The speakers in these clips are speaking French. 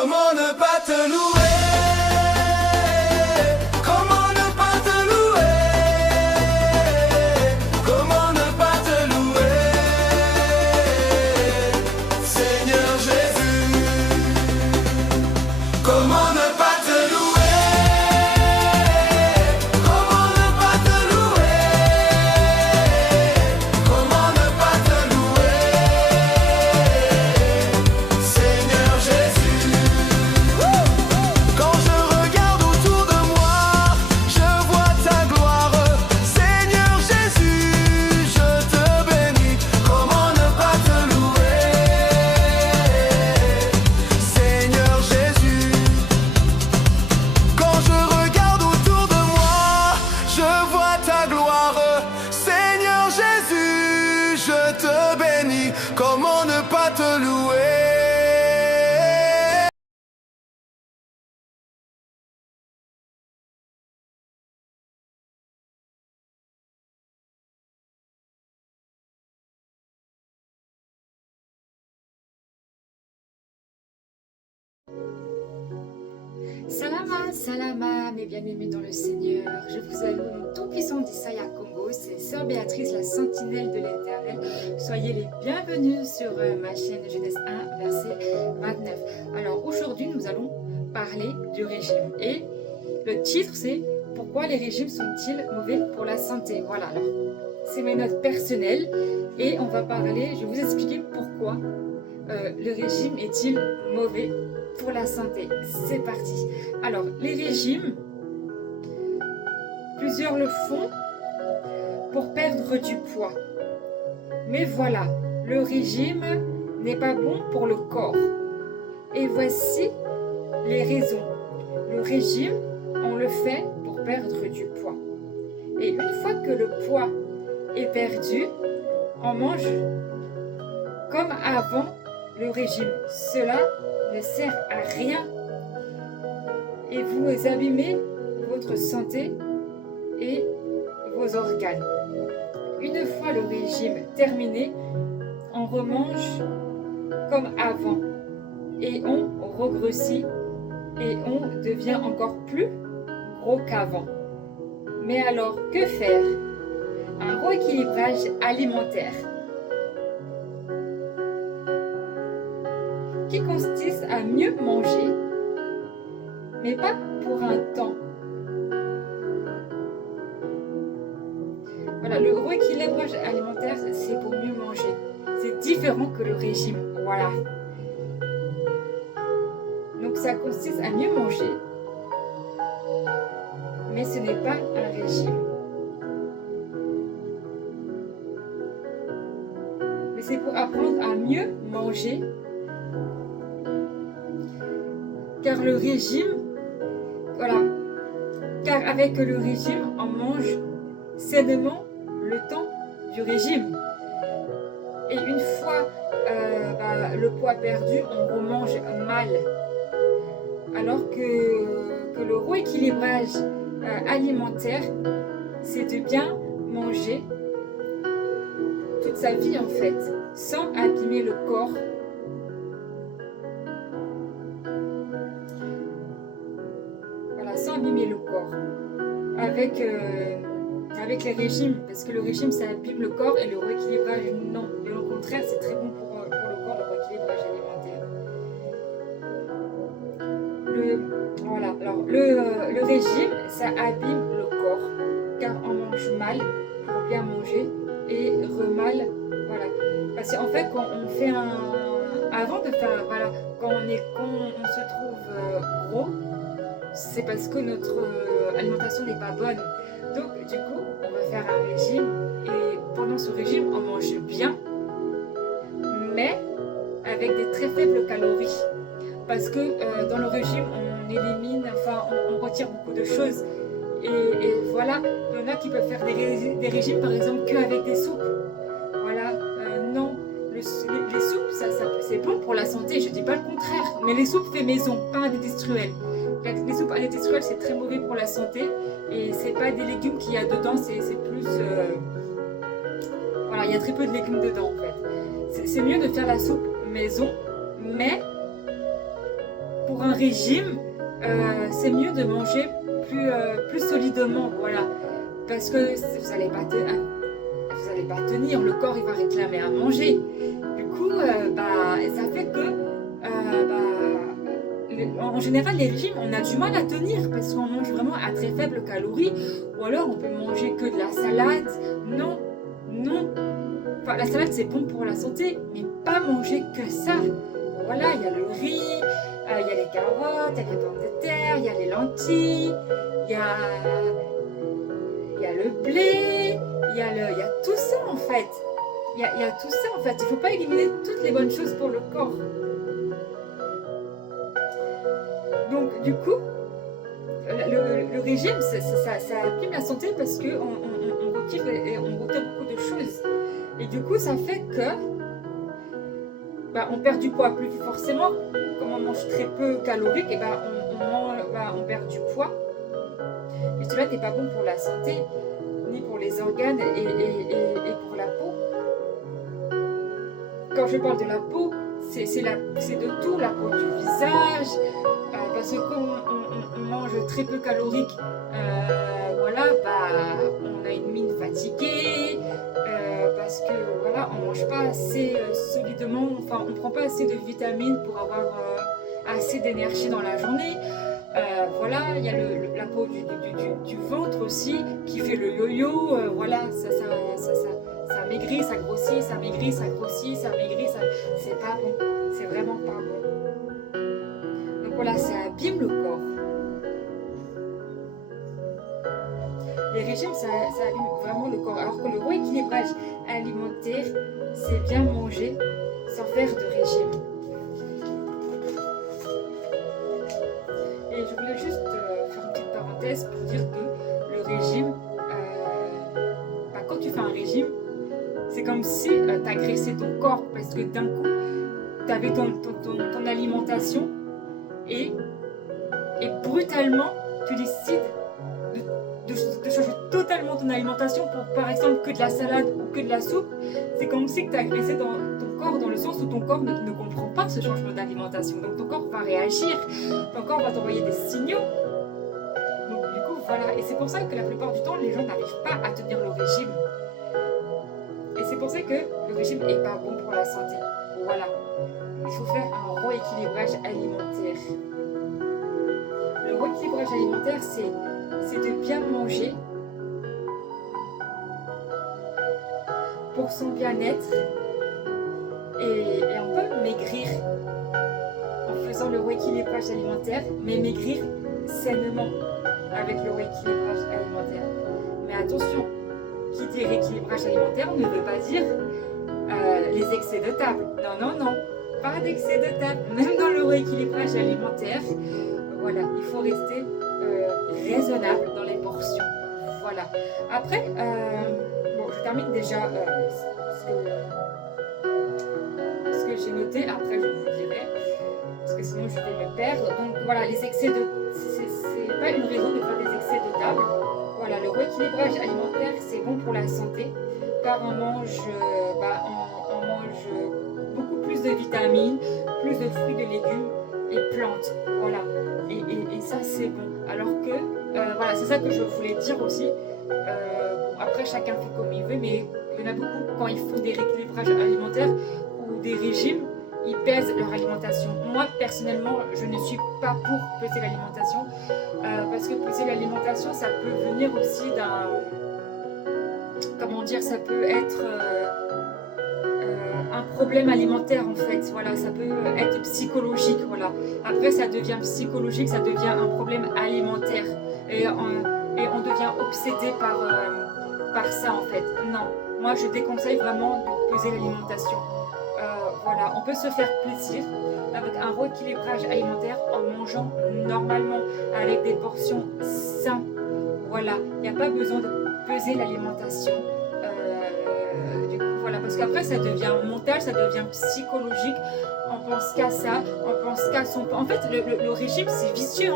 Comment ne pas te louer? Comment ne pas te louer? Comment ne pas te louer? Seigneur Jésus, comment ne pas te louer? Comment ne pas te louer? Comment ne pas te louer? Seigneur Jésus. Quand je regarde autour de moi, je vois ta gloire. Seigneur Jésus, je te bénis. Comment ne pas te louer? Seigneur Jésus. Quand je regarde autour de moi, je vois ta gloire. Seigneur Jésus, je te bénis. Comment ne pas te louer? Salama, salama, mes bien-aimés dans le Seigneur. Je vous salue au nom tout-puissant d'Issaïa Congo. C'est Sœur Béatrice, la sentinelle de l'Éternel. Soyez les bienvenus sur ma chaîne Genèse 1, verset 29. Alors aujourd'hui, nous allons parler du régime. Et le titre, c'est « Pourquoi les régimes sont-ils mauvais pour la santé ?» Voilà, alors c'est mes notes personnelles. Et on va parler, je vais vous expliquer pourquoi le régime est-il mauvais pour la santé. C'est parti. Alors, les régimes, plusieurs le font pour perdre du poids. Mais voilà, le régime n'est pas bon pour le corps. Et voici les raisons. Le régime, on le fait pour perdre du poids. Et une fois que le poids est perdu, on mange comme avant le régime. Cela ne sert à rien et vous abîmez votre santé et vos organes. Une fois le régime terminé, on remange comme avant et on regrossit et on devient encore plus gros qu'avant. Mais alors, que faire? Un rééquilibrage alimentaire qui consiste à mieux manger, mais pas pour un temps. Voilà, le rééquilibrage alimentaire, c'est pour mieux manger. C'est différent que le régime. Voilà. Donc ça consiste à mieux manger, mais ce n'est pas un régime. Mais c'est pour apprendre à mieux manger. Car le régime, voilà, car avec le régime, on mange sainement le temps du régime. Et une fois le poids perdu, on remange mal. Alors que le rééquilibrage alimentaire, c'est de bien manger toute sa vie en fait, sans abîmer le corps. Sans abîmer le corps avec les régimes, parce que le régime ça abîme le corps et le rééquilibrage non, et au contraire c'est très bon pour le corps, le rééquilibrage alimentaire. Voilà, alors le régime ça abîme le corps car on mange mal pour bien manger et remal, voilà, parce qu'en fait quand on fait avant de faire, voilà, quand on se trouve gros, c'est parce que notre alimentation n'est pas bonne. Donc du coup, on va faire un régime et pendant ce régime, on mange bien, mais avec des très faibles calories. Parce que dans le régime, on élimine, enfin on retire beaucoup de choses. Et voilà, il y en a qui peuvent faire des régimes par exemple qu'avec des soupes. Voilà, non, les soupes, ça c'est bon pour la santé, je ne dis pas le contraire. Mais les soupes fait maison, pas industrielles. Les soupes industrielles, c'est très mauvais pour la santé et c'est pas des légumes qu'il y a dedans, c'est plus... voilà, il y a très peu de légumes dedans en fait. C'est mieux de faire la soupe maison, mais pour un régime, c'est mieux de manger plus solidement, voilà. Parce que vous n'allez pas tenir, le corps il va réclamer à manger. Du coup, ça fait que, en général, les régimes, on a du mal à tenir parce qu'on mange vraiment à très faible calorie, ou alors on peut manger que de la salade. Non, non. Enfin, la salade c'est bon pour la santé, mais pas manger que ça. Voilà, il y a le riz, il y a les carottes, il y a les pommes de terre, il y a les lentilles, il y a le blé, il y a tout ça en fait. Il y a tout ça en fait. Il ne faut pas éliminer toutes les bonnes choses pour le corps. Donc du coup, le régime, ça abîme la santé parce qu'on retire beaucoup de choses. Et du coup, ça fait que on perd du poids plus forcément. Comme on mange très peu calorique, et on perd du poids. Et cela n'est pas bon pour la santé, ni pour les organes et pour la peau. Quand je parle de la peau, c'est de tout, la peau du visage, parce que quand on mange très peu calorique, on a une mine fatiguée, parce que on mange pas assez solidement, enfin on prend pas assez de vitamines pour avoir assez d'énergie dans la journée. Il y a la peau du ventre aussi qui fait le yo-yo, ça maigrit, ça grossit, ça maigrit, ça grossit, ça maigrit, c'est pas bon, c'est vraiment pas bon. Donc voilà, ça abîme le corps. Les régimes, ça abîme vraiment le corps, alors que le rééquilibrage alimentaire, c'est bien manger sans faire de régime. Et je voulais juste faire une petite parenthèse pour dire que le régime, quand tu fais un régime, c'est comme si tu agressais ton corps parce que d'un coup, tu avais ton alimentation et brutalement, tu décides de changer totalement ton alimentation pour par exemple que de la salade ou que de la soupe. C'est comme si tu as agressé ton corps dans le sens où ton corps ne comprend pas ce changement d'alimentation. Donc ton corps va réagir, ton corps va t'envoyer des signaux. Donc du coup, voilà. Et c'est pour ça que la plupart du temps, les gens n'arrivent pas à tenir le régime. Et c'est pour ça que le régime n'est pas bon pour la santé. Voilà. Il faut faire un rééquilibrage alimentaire. Le rééquilibrage alimentaire, c'est de bien manger pour son bien-être et on peut maigrir en faisant le rééquilibrage alimentaire, mais maigrir sainement avec le rééquilibrage alimentaire. Mais attention, qui dit rééquilibrage alimentaire ne veut pas dire les excès de table. Non, pas d'excès de table. Même dans le rééquilibrage alimentaire, il faut rester raisonnable dans les portions. Voilà. Après, je termine déjà ce que j'ai noté. Après, je vous dirai, parce que sinon je vais me perdre. Donc voilà, les excès de... C'est pas une raison de faire des excès de table. Voilà, le rééquilibrage alimentaire, c'est bon pour la santé, car on mange beaucoup plus de vitamines, plus de fruits, de légumes et plantes. Voilà. Et ça, c'est bon. Alors que, c'est ça que je voulais dire aussi. Après, chacun fait comme il veut, mais il y en a beaucoup, quand ils font des rééquilibrages alimentaires ou des régimes, ils pèsent leur alimentation. Moi, personnellement, je ne suis pas pour peser l'alimentation, parce que peser l'alimentation, ça peut venir aussi d'un... Comment dire, ça peut être... un problème alimentaire en fait, voilà, ça peut être psychologique, voilà. Après ça devient psychologique, ça devient un problème alimentaire et on devient obsédé par ça en fait. Non, moi je déconseille vraiment de peser l'alimentation. Voilà, on peut se faire plaisir avec un rééquilibrage alimentaire en mangeant normalement avec des portions saines. Voilà, il n'y a pas besoin de peser l'alimentation. Parce qu'après ça devient mental, ça devient psychologique, on pense qu'à ça, on pense qu'à son... En fait le régime c'est vicieux,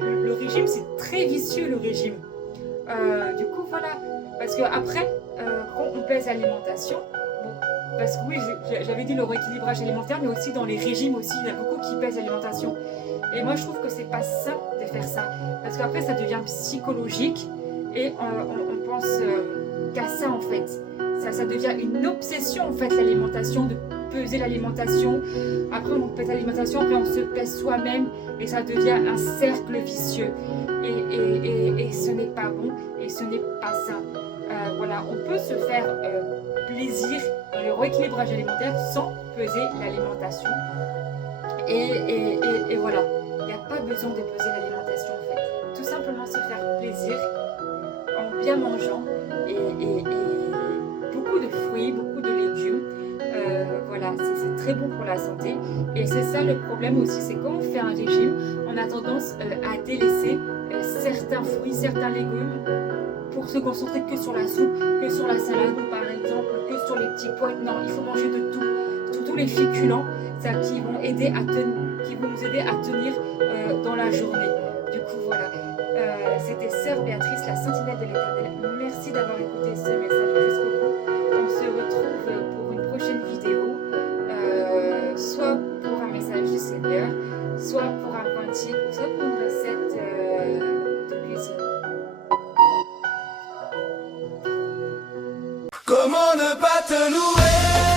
le régime c'est très vicieux le régime. Du coup voilà, parce qu'après quand on pèse l'alimentation, Parce que oui, j'avais dit le rééquilibrage alimentaire, mais aussi dans les régimes aussi, il y en a beaucoup qui pèsent l'alimentation. Et moi, je trouve que c'est pas sain de faire ça. Parce qu'après, ça devient psychologique et on pense qu'à ça en fait. Ça devient une obsession en fait, l'alimentation, de peser l'alimentation. Après, on pèse l'alimentation, après on se pèse soi-même et ça devient un cercle vicieux. Et ce n'est pas bon et ce n'est pas sain. Voilà, on peut se faire plaisir dans le rééquilibrage alimentaire sans peser l'alimentation. Et voilà, il n'y a pas besoin de peser l'alimentation en fait. Tout simplement se faire plaisir en bien mangeant et beaucoup de fruits, beaucoup de légumes. Voilà, c'est très bon pour la santé. Et c'est ça le problème aussi, c'est quand on fait un régime, on a tendance à délaisser certains fruits, certains légumes pour se concentrer que sur la soupe, que sur la salade ou par exemple que sur les petits pois. Non, il faut manger de tout, tous les féculents, ça, qui vont nous aider à tenir dans la journée. Du coup, voilà. C'était Sœur Béatrice, la sentinelle de l'Éternel. Merci d'avoir écouté ce message jusqu'au bout. On se retrouve pour une prochaine vidéo, soit pour un message du Seigneur, soit pour un cantique, ou soit pour une recette de cuisine. Comment ne pas te louer?